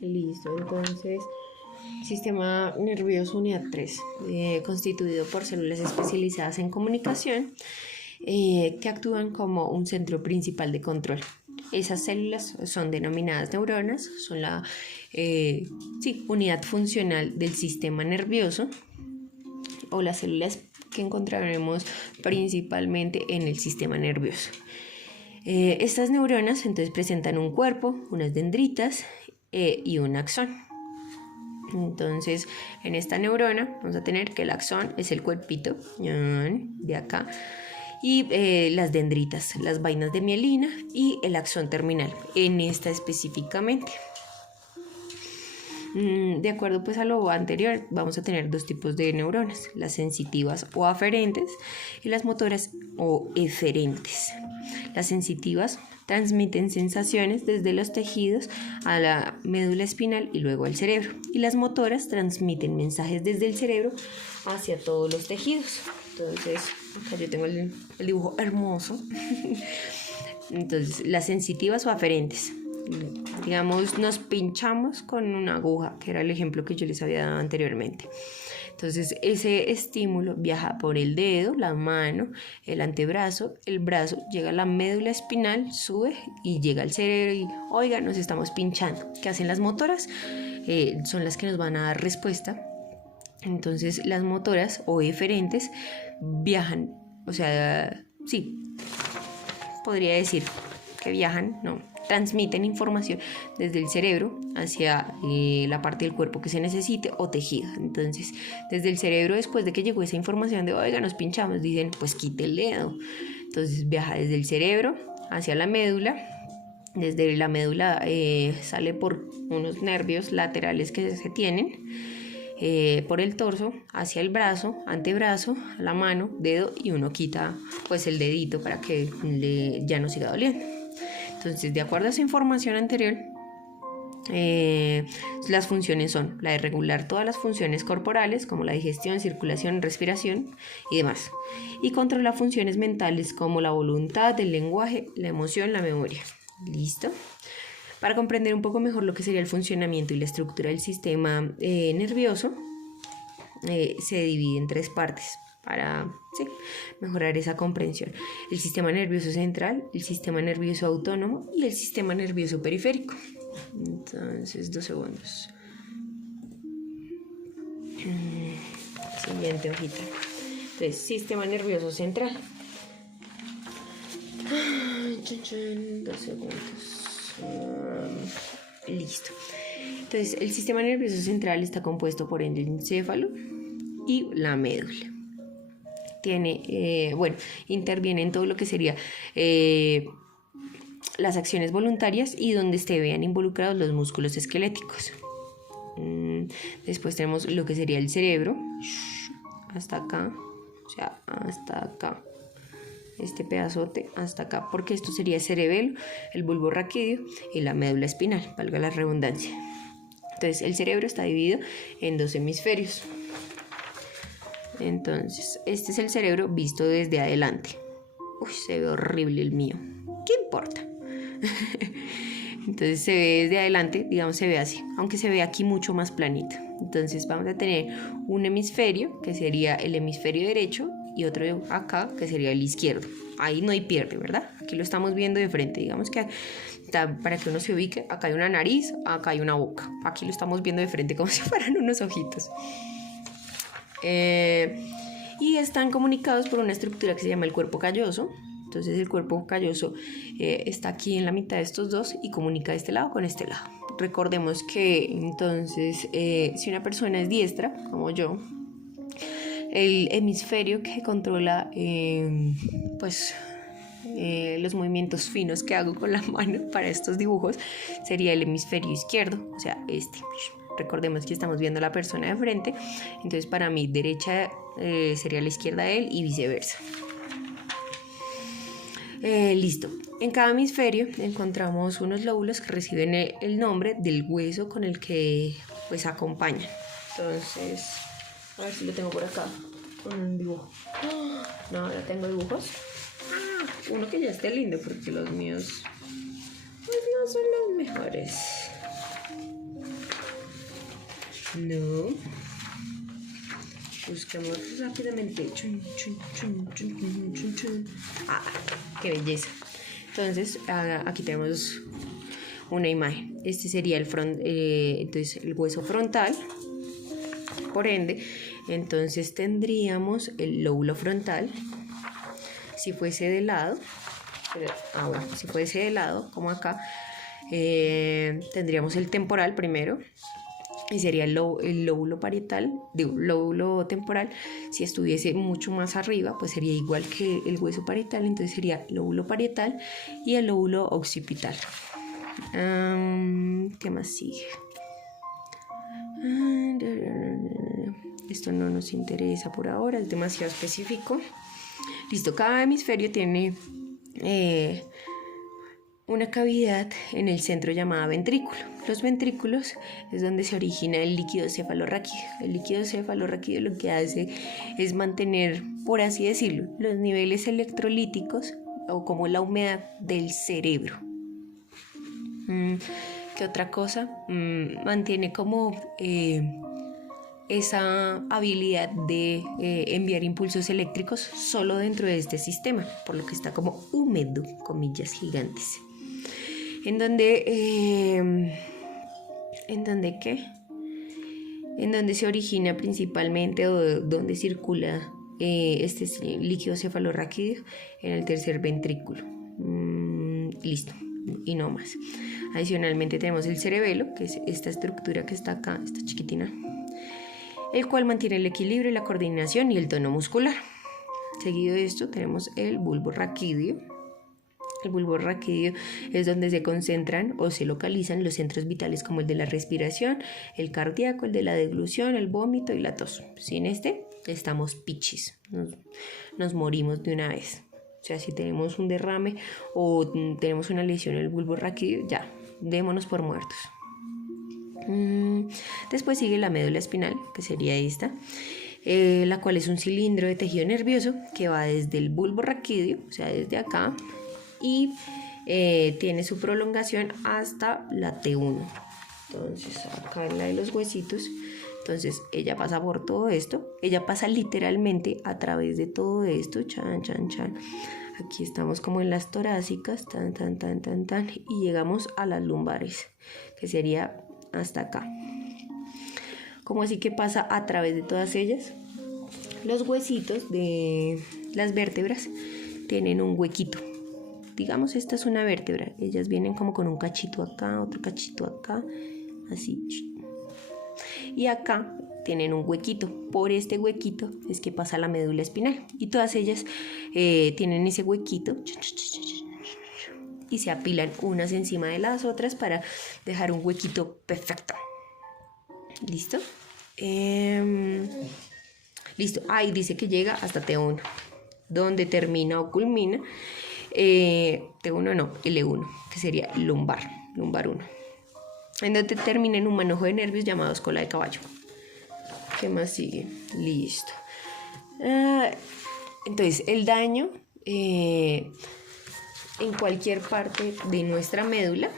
Listo, entonces, sistema nervioso unidad 3, constituido por células especializadas en comunicación que actúan como un centro principal de control. Esas células son denominadas neuronas, son la unidad funcional del sistema nervioso, o las células que encontraremos principalmente en el sistema nervioso. Estas neuronas entonces presentan un cuerpo, unas dendritas y un axón. Entonces, en esta neurona vamos a tener que el axón es el cuerpito de acá, y las dendritas, las vainas de mielina, y el axón terminal, en esta específicamente. De acuerdo pues a lo anterior, vamos a tener dos tipos de neuronas, las sensitivas o aferentes y las motoras o eferentes. Las sensitivas transmiten sensaciones desde los tejidos a la médula espinal y luego al cerebro, y las motoras transmiten mensajes desde el cerebro hacia todos los tejidos. Entonces, acá yo tengo el dibujo hermoso. Entonces, las sensitivas o aferentes. Digamos, nos pinchamos con una aguja, que era el ejemplo que yo les había dado anteriormente. Entonces, ese estímulo viaja por el dedo, la mano, el antebrazo, el brazo, llega a la médula espinal, sube y llega al cerebro y, oiga, nos estamos pinchando. ¿Qué hacen las motoras? Son las que nos van a dar respuesta. Entonces, las motoras o eferentes viajan, o sea, sí, podría decir que viajan, no, transmiten información desde el cerebro hacia la parte del cuerpo que se necesite o tejido. Entonces, desde el cerebro, después de que llegó esa información de, oiga, nos pinchamos, dicen, pues quite el dedo. Entonces, viaja desde el cerebro hacia la médula. Desde la médula sale por unos nervios laterales que se tienen, por el torso hacia el brazo, antebrazo, la mano, dedo, y uno quita pues el dedito para que ya no siga doliendo. Entonces, de acuerdo a esa información anterior, las funciones son la de regular todas las funciones corporales como la digestión, circulación, respiración y demás, y controla funciones mentales como la voluntad, el lenguaje, la emoción, la memoria. ¿Listo? Para comprender un poco mejor lo que sería el funcionamiento y la estructura del sistema nervioso, se divide en tres partes para mejorar esa comprensión: el sistema nervioso central, el sistema nervioso autónomo y el sistema nervioso periférico. Entonces, 2 segundos. Siguiente hojita. Entonces, sistema nervioso central. 2 segundos. Listo. Entonces, el sistema nervioso central está compuesto por el encéfalo y la médula. Interviene en todo lo que sería las acciones voluntarias y donde se vean involucrados los músculos esqueléticos. Después tenemos lo que sería el cerebro, hasta acá, o sea, hasta acá. Este pedazote hasta acá, porque esto sería el cerebelo, el bulbo raquídeo y la médula espinal, valga la redundancia. Entonces, el cerebro está dividido en 2 hemisferios. Entonces, este es el cerebro visto desde adelante. Uy, se ve horrible el mío. ¿Qué importa? Entonces, se ve desde adelante, digamos, se ve así, aunque se ve aquí mucho más planito. Entonces, vamos a tener un hemisferio, que sería el hemisferio derecho, y otro acá, que sería el izquierdo. Ahí no hay pierde, ¿verdad? Aquí lo estamos viendo de frente. Digamos que para que uno se ubique, acá hay una nariz, acá hay una boca. Aquí lo estamos viendo de frente como si fueran unos ojitos. Y están comunicados por una estructura que se llama el cuerpo calloso. Entonces, el cuerpo calloso está aquí en la mitad de estos dos y comunica de este lado con este lado. Recordemos que entonces, si una persona es diestra, como yo, el hemisferio que controla los movimientos finos que hago con la mano para estos dibujos sería el hemisferio izquierdo, o sea, este. Recordemos que estamos viendo a la persona de frente, entonces para mi derecha sería la izquierda de él y viceversa. Listo. En cada hemisferio encontramos unos lóbulos que reciben el nombre del hueso con el que pues acompañan. Entonces, a ver si lo tengo por acá con un dibujo. No, ahora tengo dibujos. Uno que ya esté lindo, porque los míos pues no son los mejores. No. Buscamos rápidamente. Ah, qué belleza. Entonces, aquí tenemos una imagen. Este sería entonces el hueso frontal. Por ende, entonces tendríamos el lóbulo frontal. Si fuese de lado, si fuese de lado, como acá, tendríamos el temporal primero. Y sería el lóbulo parietal, lóbulo temporal. Si estuviese mucho más arriba, pues sería igual que el hueso parietal, entonces sería lóbulo parietal y el lóbulo occipital. ¿Qué más sigue? Esto no nos interesa por ahora, es demasiado específico. Listo, cada hemisferio tiene una cavidad en el centro llamada ventrículo. Los ventrículos es donde se origina el líquido cefalorraquídeo. El líquido cefalorraquídeo lo que hace es mantener, por así decirlo, los niveles electrolíticos o como la humedad del cerebro. ¿Qué otra cosa? Mantiene como esa habilidad de enviar impulsos eléctricos solo dentro de este sistema, por lo que está como húmedo, comillas gigantes. ¿En donde qué? En donde se origina principalmente o donde circula este líquido cefalorraquídeo en el tercer ventrículo. Listo, y no más. Adicionalmente tenemos el cerebelo, que es esta estructura que está acá, esta chiquitina, el cual mantiene el equilibrio, la coordinación y el tono muscular. Seguido de esto tenemos el bulbo raquídeo. El bulbo raquídeo es donde se concentran o se localizan los centros vitales como el de la respiración, el cardíaco, el de la deglución, el vómito y la tos. Sin este estamos pichis, nos morimos de una vez. O sea, si tenemos un derrame o tenemos una lesión en el bulbo raquídeo, ya, démonos por muertos. Después sigue la médula espinal, que sería esta, la cual es un cilindro de tejido nervioso que va desde el bulbo raquídeo, o sea, desde acá, y tiene su prolongación hasta la T1. Entonces acá en la de los huesitos, entonces ella pasa por todo esto, ella pasa literalmente a través de todo esto, chan. Aquí estamos como en las torácicas, tan, y llegamos a las lumbares, que sería hasta acá. ¿Cómo así que pasa a través de todas ellas? Los huesitos de las vértebras tienen un huequito. Digamos, esta es una vértebra. Ellas vienen como con un cachito acá, otro cachito acá, así. Y acá tienen un huequito. Por este huequito es que pasa la médula espinal. Y todas ellas tienen ese huequito y se apilan unas encima de las otras para dejar un huequito perfecto. ¿Listo? Listo. Ahí dice que llega hasta T1. Donde termina o culmina T1 no, L1, que sería lumbar 1, en donde termina en un manojo de nervios llamados cola de caballo. ¿Qué más sigue? Listo. Entonces, el daño en cualquier parte de nuestra médula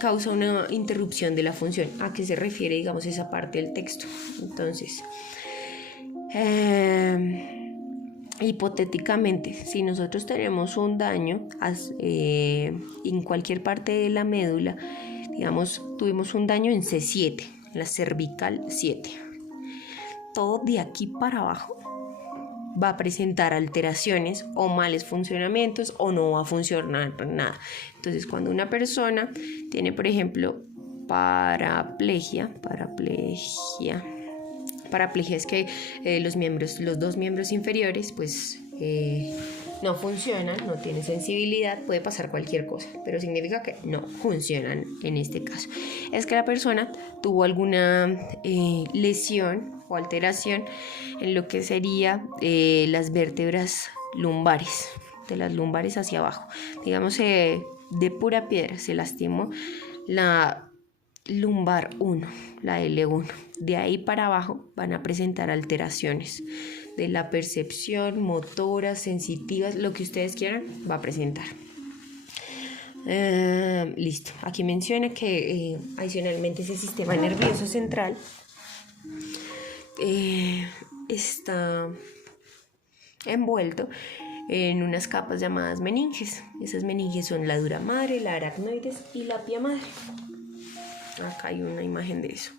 causa una interrupción de la función. ¿A qué se refiere, digamos, esa parte del texto? Entonces, hipotéticamente, si nosotros tenemos un daño en cualquier parte de la médula, digamos, tuvimos un daño en C7, en la cervical 7, todo de aquí para abajo va a presentar alteraciones o males funcionamientos o no va a funcionar nada. Entonces, cuando una persona tiene, por ejemplo, paraplegia es que los dos miembros inferiores pues no funcionan, no tienen sensibilidad, puede pasar cualquier cosa, pero significa que no funcionan en este caso. Es que la persona tuvo alguna lesión o alteración en lo que sería las vértebras lumbares, de las lumbares hacia abajo. Digamos, de pura piedra se lastimó la lumbar 1, la L1. De ahí para abajo van a presentar alteraciones de la percepción, motoras, sensitivas, lo que ustedes quieran, va a presentar. Listo. Aquí menciona que adicionalmente ese sistema nervioso central está envuelto en unas capas llamadas meninges. Esas meninges son la dura madre, la aracnoides y la pia madre. Acá hay una imagen de eso.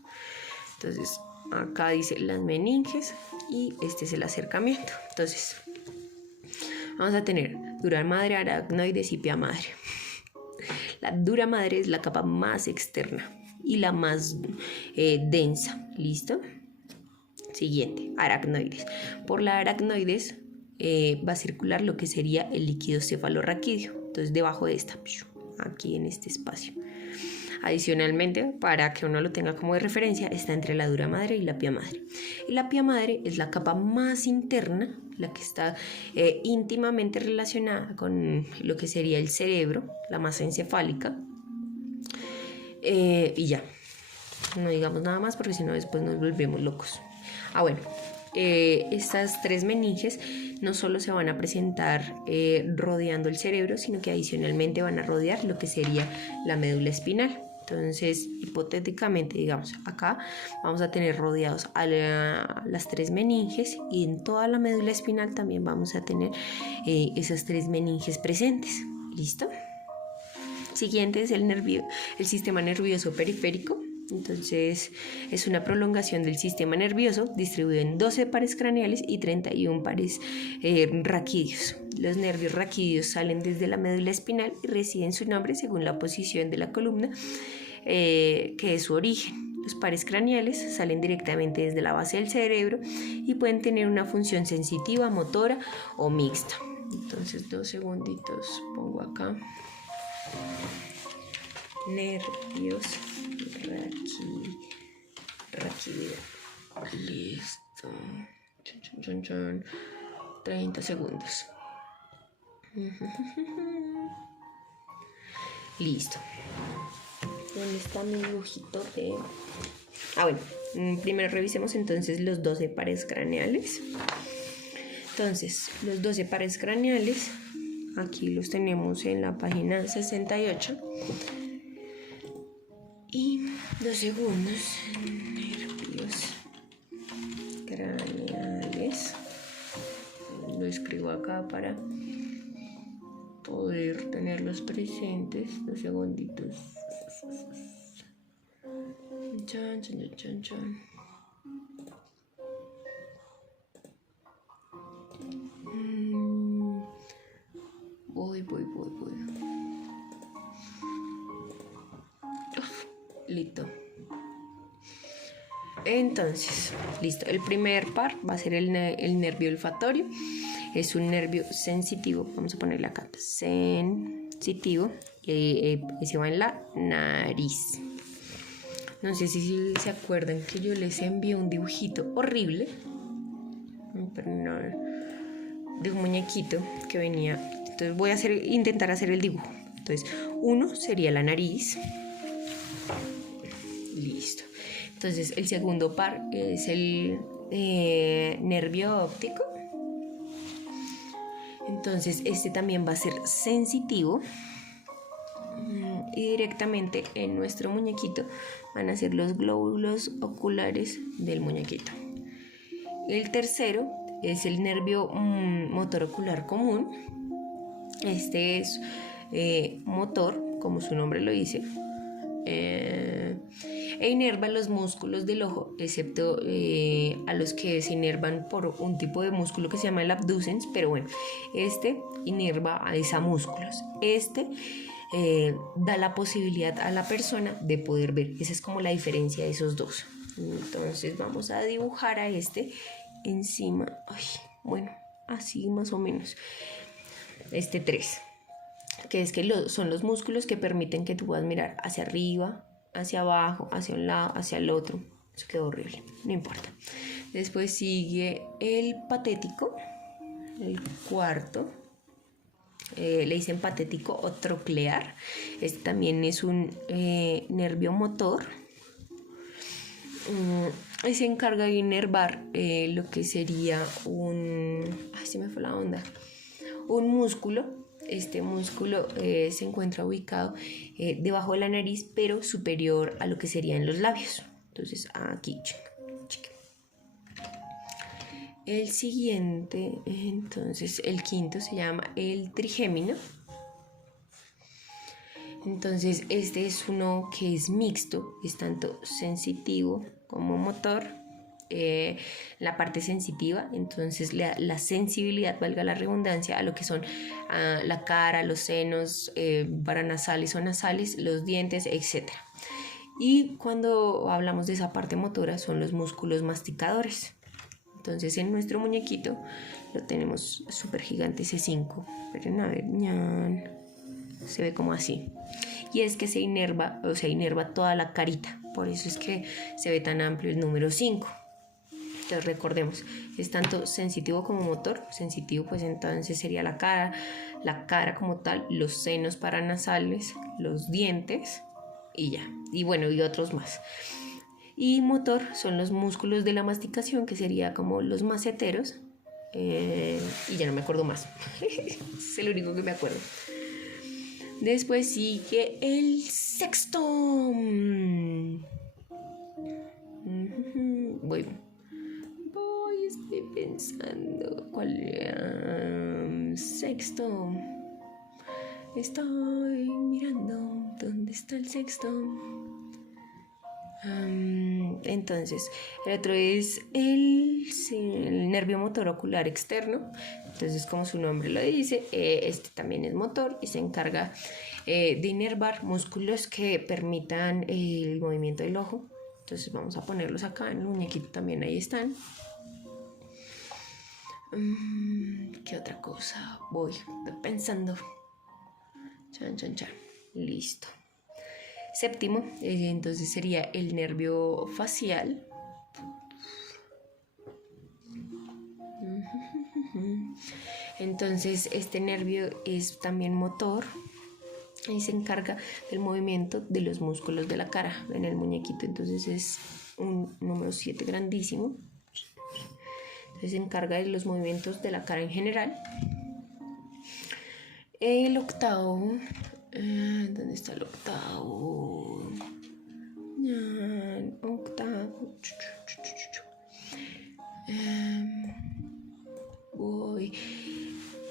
Entonces, acá dice las meninges y este es el acercamiento. Entonces, vamos a tener dura madre, aracnoides y pia madre. La dura madre es la capa más externa y la más densa. ¿Listo? Siguiente, aracnoides. Por la aracnoides va a circular lo que sería el líquido cefalorraquídeo. Entonces, debajo de esta, aquí en este espacio. Adicionalmente, para que uno lo tenga como de referencia, está entre la dura madre y la pia madre. Y la pia madre es la capa más interna, la que está íntimamente relacionada con lo que sería el cerebro, la masa encefálica. Y ya, no digamos nada más porque si no después nos volvemos locos. Bueno, estas tres meninges no solo se van a presentar rodeando el cerebro, sino que adicionalmente van a rodear lo que sería la médula espinal. Entonces, hipotéticamente, digamos, acá vamos a tener rodeados a las tres meninges y en toda la médula espinal también vamos a tener esas tres meninges presentes. ¿Listo? Siguiente es el sistema nervioso periférico. Entonces, es una prolongación del sistema nervioso distribuido en 12 pares craneales y 31 pares raquídeos. Los nervios raquídeos salen desde la médula espinal y reciben su nombre según la posición de la columna, que es su origen. Los pares craneales salen directamente desde la base del cerebro y pueden tener una función sensitiva, motora o mixta. Entonces, 2 segunditos, pongo acá. Nervios raquídeo. Listo. 30 segundos. Listo. ¿Dónde está mi dibujito de...? Bueno, primero revisemos entonces los 12 pares craneales. Entonces, los 12 pares craneales, aquí los tenemos en la página 68. Y 2 segundos, nervios craneales. Lo escribo acá para poder tenerlos presentes. 2 segunditos. Chan, chan, chan, chan. Voy. Listo. Entonces, listo. El primer par va a ser el nervio olfatorio. Es un nervio sensitivo. Vamos a ponerle acá. Sensitivo. Y se va en la nariz. No sé si se acuerdan que yo les envié un dibujito horrible. Pero no, de un muñequito que venía. Entonces voy a intentar hacer el dibujo. Entonces, uno sería la nariz. Listo. Entonces, el segundo par es el nervio óptico. Entonces, este también va a ser sensitivo. Y directamente en nuestro muñequito van a ser los glóbulos oculares del muñequito. El tercero es el nervio motor ocular común. Este es motor, como su nombre lo dice, e inerva los músculos del ojo, excepto a los que se inervan por un tipo de músculo que se llama el abducens, pero bueno, este inerva a esos músculos. Da la posibilidad a la persona de poder ver. Esa es como la diferencia de esos dos. Entonces vamos a dibujar a este encima. Bueno, así más o menos. 3, que es que son los músculos que permiten que tú puedas mirar hacia arriba, hacia abajo, hacia un lado, hacia el otro. Eso quedó horrible, no importa. Después sigue el patético, el cuarto. Le dicen patético o troclear. Este también es un nervio motor. Se encarga de inervar lo que sería se me fue la onda. Un músculo este músculo se encuentra ubicado debajo de la nariz, pero superior a lo que serían los labios. Entonces aquí, chica. El siguiente, entonces el quinto se llama el trigémino. Entonces este es uno que es mixto, es tanto sensitivo como motor. La parte sensitiva, entonces la sensibilidad, valga la redundancia, a lo que son la cara, los senos, paranasales o nasales, los dientes, etc. Y cuando hablamos de esa parte motora son los músculos masticadores. Entonces en nuestro muñequito lo tenemos súper gigante, ese 5, pero a ver, se ve como así. Y es que se inerva toda la carita, por eso es que se ve tan amplio el número 5. Entonces recordemos, es tanto sensitivo como motor. Sensitivo pues entonces sería la cara como tal, los senos paranasales, los dientes y ya. Y bueno, y otros más. Y motor son los músculos de la masticación, que sería como los maceteros. Y ya no me acuerdo más. Es el único que me acuerdo. Después sigue el sexto. Estoy pensando cuál era. Sexto. Estoy mirando dónde está el sexto. Entonces, el otro es el nervio motor ocular externo. Entonces, como su nombre lo dice, este también es motor y se encarga de inervar músculos que permitan el movimiento del ojo. Entonces, vamos a ponerlos acá en el muñequito también, ahí están. ¿Qué otra cosa? Voy pensando. Chan. Listo. Séptimo, entonces sería el nervio facial. Entonces este nervio es también motor y se encarga del movimiento de los músculos de la cara en el muñequito. Entonces es un número 7 grandísimo. Entonces se encarga de los movimientos de la cara en general. El octavo, ¿dónde está el octavo? Octavo.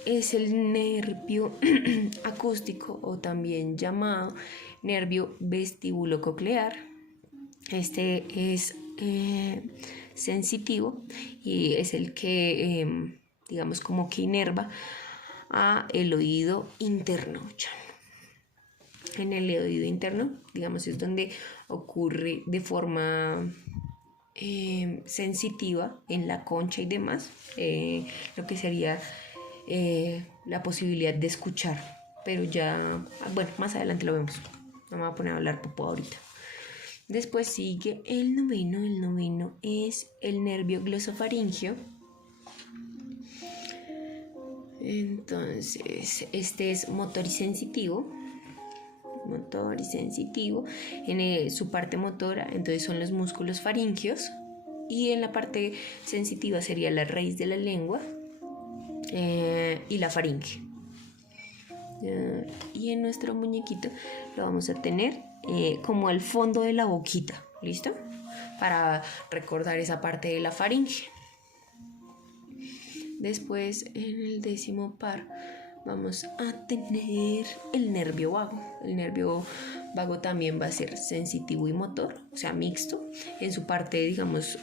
Es el nervio acústico o también llamado nervio vestibulococlear. Este es sensitivo y es el que, digamos, como que inerva a el oído interno. En el oído interno, digamos, es donde ocurre de forma sensitiva en la concha y demás, lo que sería la posibilidad de escuchar, pero ya, bueno, más adelante lo vemos. No me voy a poner a hablar popo ahorita. Después sigue el noveno es el nervio glosofaringeo. Entonces, este es motor y sensitivo. En su parte motora, entonces son los músculos faríngeos, y en la parte sensitiva sería la raíz de la lengua y la faringe. Y en nuestro muñequito lo vamos a tener como al fondo de la boquita, ¿listo? Para recordar esa parte de la faringe. Después, en el 10º par, vamos a tener el nervio vago. El nervio vago también va a ser sensitivo y motor, o sea, mixto. En su parte, digamos,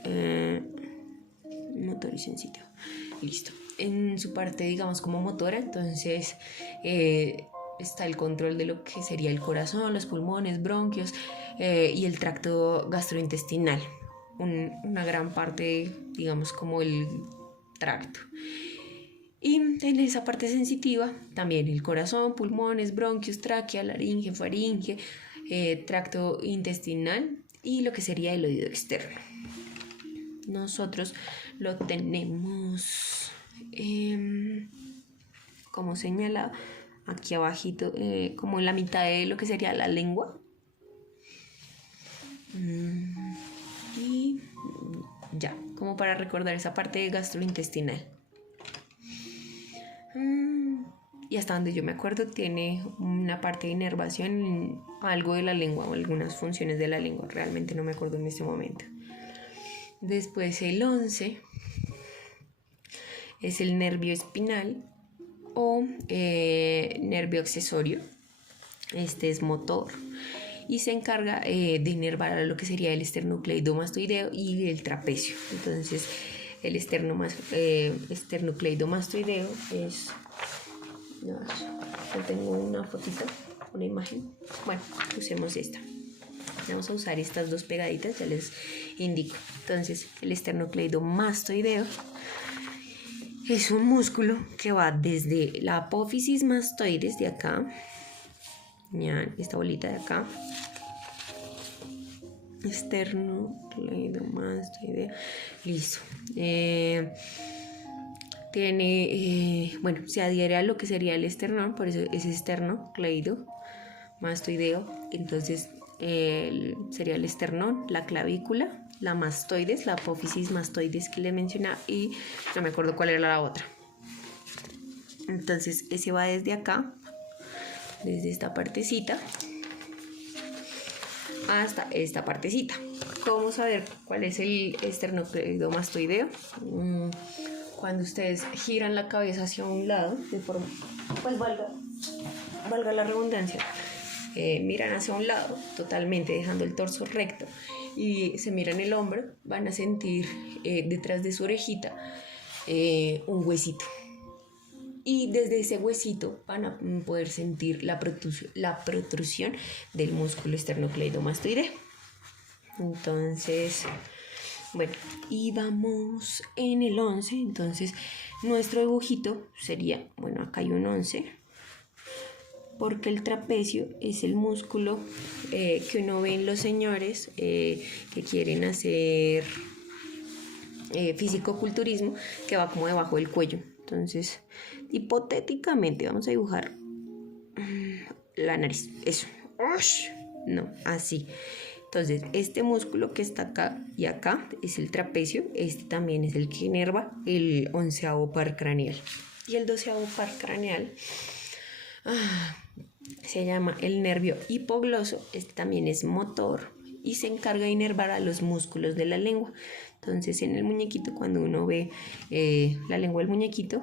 motor y sensitivo. Listo. En su parte, digamos, como motora, entonces está el control de lo que sería el corazón, los pulmones, bronquios y el tracto gastrointestinal. Una gran parte, digamos, como el tracto. Y en esa parte sensitiva también el corazón, pulmones, bronquios, tráquea, laringe, faringe, tracto intestinal y lo que sería el oído externo. Nosotros lo tenemos como señalado aquí abajito, como en la mitad de lo que sería la lengua. Y ya, como para recordar esa parte gastrointestinal. Y y hasta donde yo me acuerdo tiene una parte de inervación, algo de la lengua o algunas funciones de la lengua, realmente no me acuerdo en este momento. Después el 11 es el nervio espinal o nervio accesorio. Este es motor y se encarga de inervar a lo que sería el esternocleidomastoideo y el trapecio. Entonces el esternocleidomastoideo es... Yo tengo una fotito, una imagen. Bueno, usemos esta. Vamos a usar estas dos pegaditas, ya les indico. Entonces el esternocleidomastoideo es un músculo que va desde la apófisis mastoides de acá, esta bolita de acá, esternocleidomastoideo, listo. Se adhiere a lo que sería el esternón, por eso es esternocleidomastoideo. Entonces sería el esternón, la clavícula, la mastoides, la apófisis mastoides que les mencionaba, y no me acuerdo cuál era la otra. Entonces ese va desde acá, desde esta partecita hasta esta partecita. ¿Cómo saber cuál es el esternocleidomastoideo? Cuando ustedes giran la cabeza hacia un lado, de forma, pues valga la redundancia, miran hacia un lado totalmente, dejando el torso recto, y se miran el hombro, van a sentir detrás de su orejita un huesito. Y desde ese huesito van a poder sentir la protrusión del músculo esternocleidomastoideo. Entonces, bueno, y vamos en el 11. Entonces, nuestro dibujito sería, bueno, acá hay un 11, porque el trapecio es el músculo que uno ve en los señores que quieren hacer fisicoculturismo, que va como debajo del cuello. Entonces, hipotéticamente vamos a dibujar la nariz, eso, no, así. Entonces, este músculo que está acá y acá es el trapecio. Este también es el que inerva el 11º par craneal. Y el 12º par craneal se llama el nervio hipogloso. Este también es motor y se encarga de inervar a los músculos de la lengua. Entonces, en el muñequito, cuando uno ve la lengua del muñequito,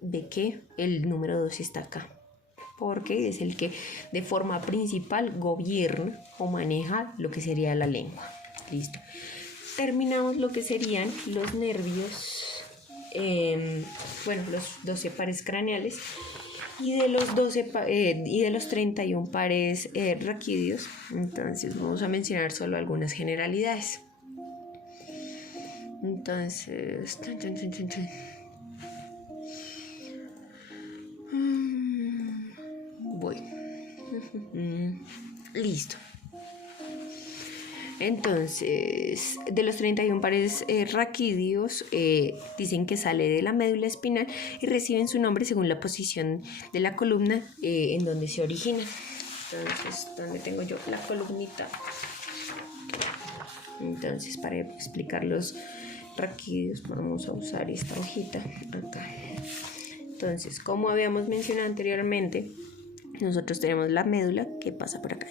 ve que el número 2 está acá, porque es el que de forma principal gobierna o maneja lo que sería la lengua. Listo. Terminamos lo que serían los nervios, los 12 pares craneales, y de los 31 pares raquídeos. Entonces vamos a mencionar solo algunas generalidades. Entonces, voy. Listo. Entonces, de los 31 pares raquídeos, dicen que sale de la médula espinal y reciben su nombre según la posición de la columna en donde se originan. Entonces, ¿dónde tengo yo la columnita? Entonces, para explicar los raquídeos, vamos a usar esta hojita acá. Entonces, como habíamos mencionado anteriormente, nosotros tenemos la médula que pasa por acá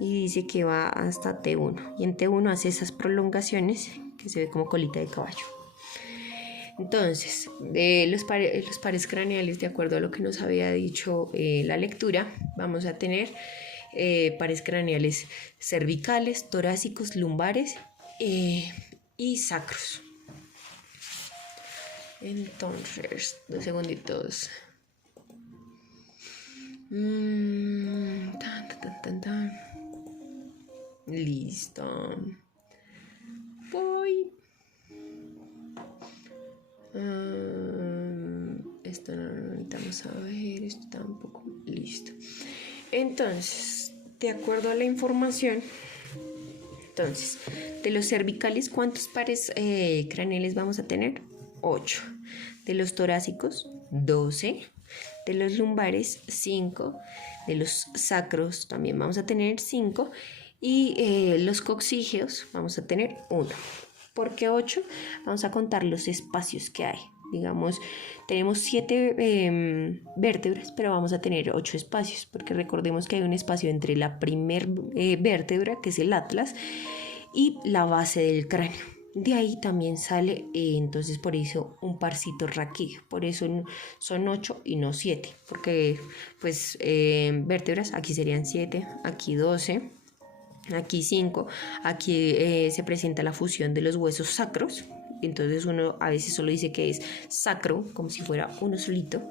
y dice que va hasta T1, y en T1 hace esas prolongaciones que se ve como colita de caballo. Entonces, los pares craneales, de acuerdo a lo que nos había dicho la lectura, vamos a tener pares craneales cervicales, torácicos, lumbares y sacros. Entonces, 2 segunditos. Listo. Voy. Esto no lo necesitamos a ver. Esto tampoco. Listo. Entonces, de acuerdo a la información, entonces, de los cervicales, ¿cuántos pares craneales vamos a tener? 8. De los torácicos, 12. De los lumbares, 5. De los sacros también vamos a tener 5. Y los coxígeos vamos a tener 1. ¿Por qué 8? Vamos a contar los espacios que hay. Digamos, tenemos 7 vértebras, pero vamos a tener 8 espacios, porque recordemos que hay un espacio entre la primer vértebra, que es el atlas, y la base del cráneo. De ahí también sale, entonces por eso un parcito raquídeo, por eso son 8 y no 7, porque pues vértebras, aquí serían 7, aquí 12, aquí 5, aquí se presenta la fusión de los huesos sacros. Entonces uno a veces solo dice que es sacro, como si fuera uno solito.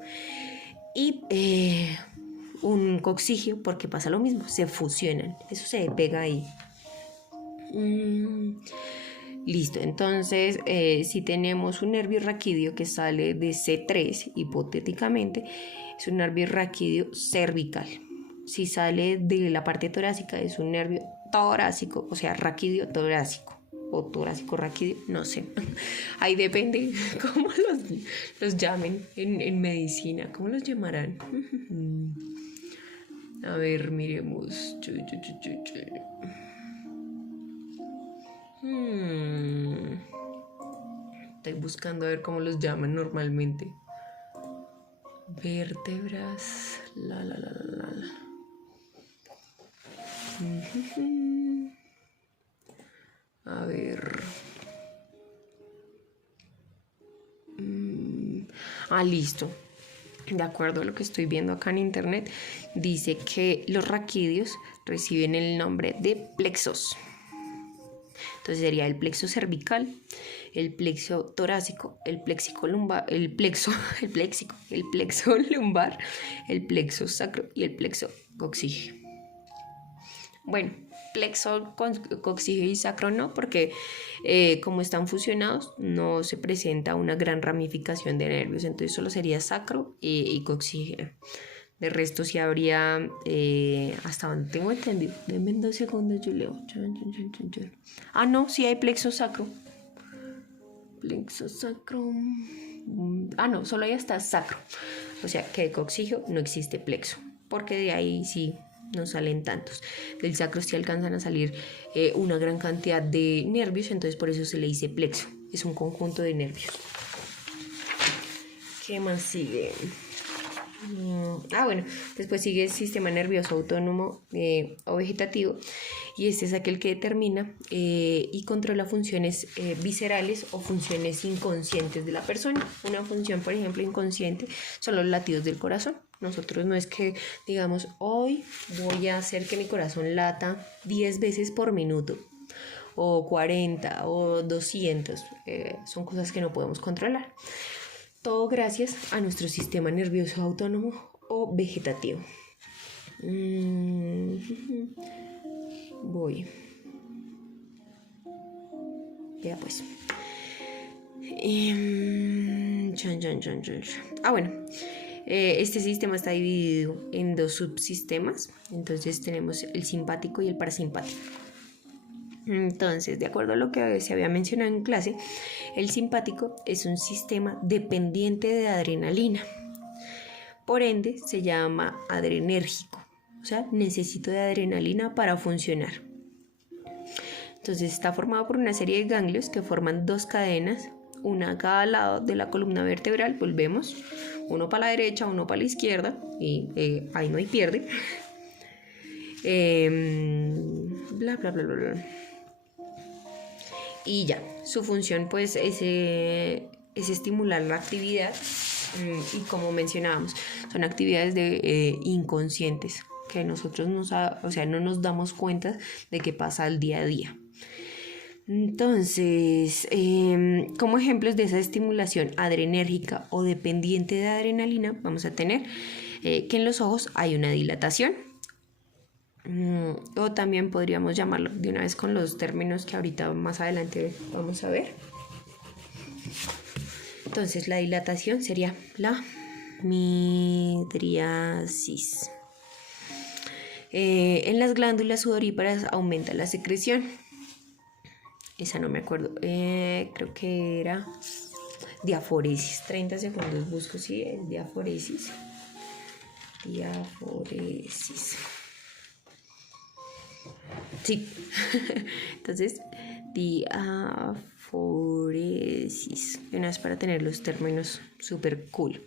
Y un coxigio, porque pasa lo mismo, se fusionan, eso se pega ahí. Listo, entonces si tenemos un nervio raquídeo que sale de C3, hipotéticamente, es un nervio raquídeo cervical. Si sale de la parte torácica, es un nervio torácico, o sea, raquídeo torácico o torácico raquídeo, no sé. Ahí depende cómo los llamen en medicina, cómo los llamarán. A ver, miremos. Estoy buscando a ver cómo los llaman normalmente. Vértebras. A ver. Listo. De acuerdo a lo que estoy viendo acá en internet, dice que los raquídeos reciben el nombre de plexos. Entonces sería el plexo cervical, el plexo torácico, el plexo lumbar, el plexo lumbar, el plexo sacro y el plexo coxígeo. Bueno, plexo, coxígeo y sacro no, porque como están fusionados no se presenta una gran ramificación de nervios, entonces solo sería sacro y coxígeo. De resto sí habría, hasta donde tengo entendido, denme 2 segundos, yo leo. No, sí hay plexo sacro. Plexo sacro. No, solo hay hasta sacro. O sea que de coxígeo no existe plexo, porque de ahí sí no salen tantos. Del sacro sí alcanzan a salir una gran cantidad de nervios, entonces por eso se le dice plexo. Es un conjunto de nervios. ¿Qué más sigue? Bueno, después sigue el sistema nervioso autónomo o vegetativo, y este es aquel que determina y controla funciones viscerales o funciones inconscientes de la persona. Una función, por ejemplo, inconsciente son los latidos del corazón. Nosotros no es que digamos, hoy voy a hacer que mi corazón lata 10 veces por minuto, o 40 o 200, son cosas que no podemos controlar. Todo gracias a nuestro sistema nervioso autónomo o vegetativo. Voy. Ya pues. Bueno. Este sistema está dividido en 2 subsistemas. Entonces tenemos el simpático y el parasimpático. Entonces, de acuerdo a lo que se había mencionado en clase, el simpático es un sistema dependiente de adrenalina. Por ende, se llama adrenérgico. O sea, necesito de adrenalina para funcionar. Entonces, está formado por una serie de ganglios que forman 2 cadenas, una a cada lado de la columna vertebral. Volvemos, uno para la derecha, uno para la izquierda, y ahí no hay pierde. Bla, bla, bla, bla, bla. Y ya, su función pues es estimular la actividad, y como mencionábamos, son actividades inconscientes que nosotros no nos damos cuenta de que pasa al día a día. Entonces, como ejemplos de esa estimulación adrenérgica o dependiente de adrenalina, vamos a tener que en los ojos hay una dilatación. O también podríamos llamarlo de una vez con los términos que ahorita más adelante vamos a ver. Entonces la dilatación sería la midriasis. En las glándulas sudoríparas aumenta la secreción. Esa no me acuerdo, creo que era diaforesis. 30 segundos busco, sí, el diaforesis. Sí. Entonces, diaforesis. Foresis. Una vez para tener los términos súper cool.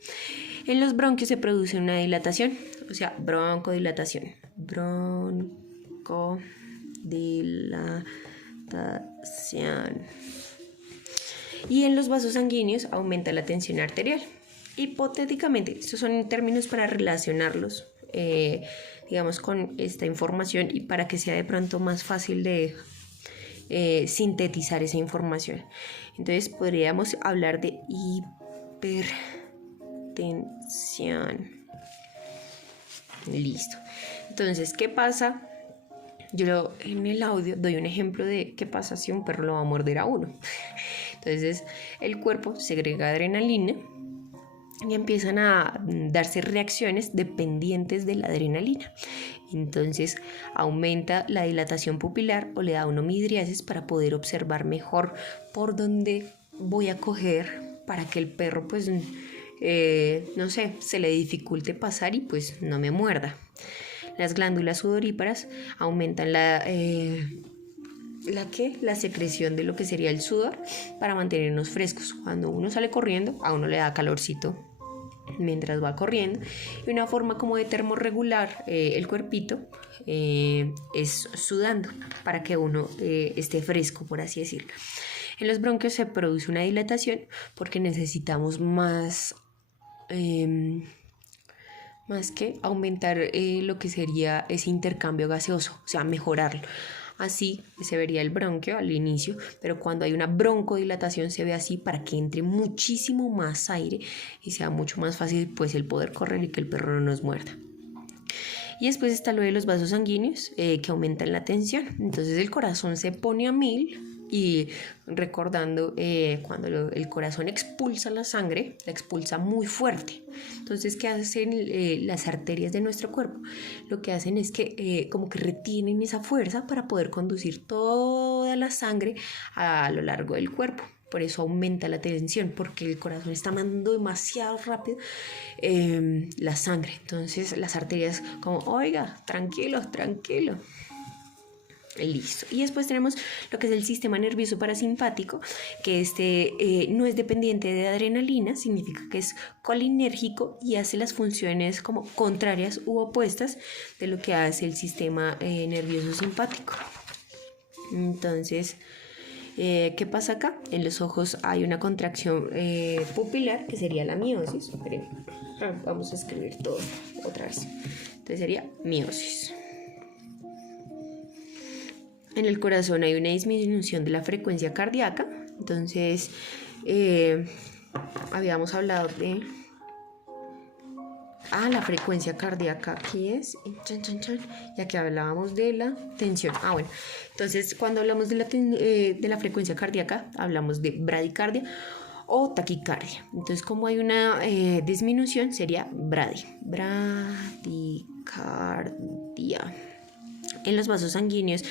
En los bronquios se produce una dilatación, o sea, broncodilatación. Broncodilatación. Y en los vasos sanguíneos aumenta la tensión arterial. Hipotéticamente, estos son términos para relacionarlos, digamos, con esta información y para que sea de pronto más fácil de sintetizar esa información. Entonces podríamos hablar de hipertensión. Listo. Entonces, ¿qué pasa? Yo en el audio doy un ejemplo de qué pasa si un perro lo va a morder a uno. Entonces, el cuerpo segrega adrenalina y empiezan a darse reacciones dependientes de la adrenalina. Entonces aumenta la dilatación pupilar o le da una midriasis para poder observar mejor por dónde voy a coger para que el perro pues no sé, se le dificulte pasar y pues no me muerda. Las glándulas sudoríparas aumentan la secreción de lo que sería el sudor para mantenernos frescos. Cuando uno sale corriendo, a uno le da calorcito mientras va corriendo, y una forma como de termorregular el cuerpito es sudando para que uno esté fresco, por así decirlo. En los bronquios se produce una dilatación porque necesitamos más que aumentar lo que sería ese intercambio gaseoso, o sea, mejorarlo. Así se vería el bronquio al inicio, pero cuando hay una broncodilatación se ve así para que entre muchísimo más aire y sea mucho más fácil pues el poder correr y que el perro no nos muerda. Y después está lo de los vasos sanguíneos que aumentan la tensión. Entonces el corazón se pone a 1000 y recordando cuando el corazón expulsa la sangre, la expulsa muy fuerte. Entonces, ¿qué hacen las arterias de nuestro cuerpo? Lo que hacen es que como que retienen esa fuerza para poder conducir toda la sangre a lo largo del cuerpo. Por eso aumenta la tensión, porque el corazón está mandando demasiado rápido la sangre. Entonces las arterias como, oiga, tranquilo. Listo. Y después tenemos lo que es el sistema nervioso parasimpático, que no es dependiente de adrenalina, significa que es colinérgico y hace las funciones como contrarias u opuestas de lo que hace el sistema nervioso simpático. Entonces, ¿qué pasa acá? En los ojos hay una contracción pupilar, que sería la miosis. Vamos a escribir todo otra vez. Entonces sería miosis. En el corazón hay una disminución de la frecuencia cardíaca. Entonces, habíamos hablado de... la frecuencia cardíaca aquí es... Y aquí hablábamos de la tensión. Bueno. Entonces, cuando hablamos de la frecuencia cardíaca, hablamos de bradicardia o taquicardia. Entonces, como hay una disminución, sería bradicardia. En los vasos sanguíneos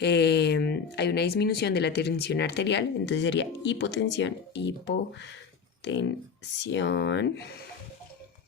hay una disminución de la tensión arterial, entonces sería hipotensión.